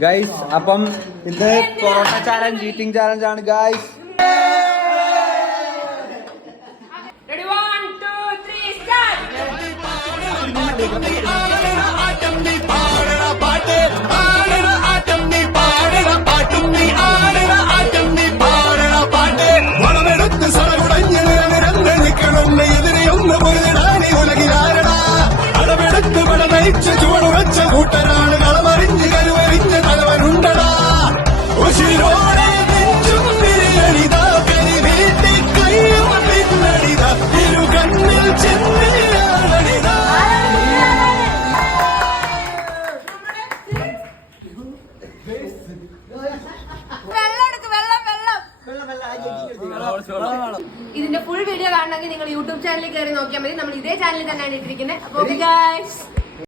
Guys അപ്പം ഇത് parotta challenge, eating challenge ആണ് ഗൈസ്. ചുവടുവച്ച കൂട്ടരാണ് കളമറിഞ്ഞ് കരുവറിഞ്ഞ് തലവരുണ്ടടാ ഉശിരോടെ നെഞ്ചും തിരിയണിതാ കരി വീട്ടി കയ്യും പിന്നടിതാ ഇരു കണ്ണിൽ ചെന്നിടാണിതാ. ഇതിന്റെ ഫുൾ വീഡിയോ കാണണമെങ്കിൽ നിങ്ങൾ യൂട്യൂബ് ചാനലിൽ കയറി നോക്കിയാൽ മതി. നമ്മൾ ഇതേ ചാനലിൽ തന്നെയാണ് ഇട്ടിരിക്കുന്നത്. അപ്പോൾ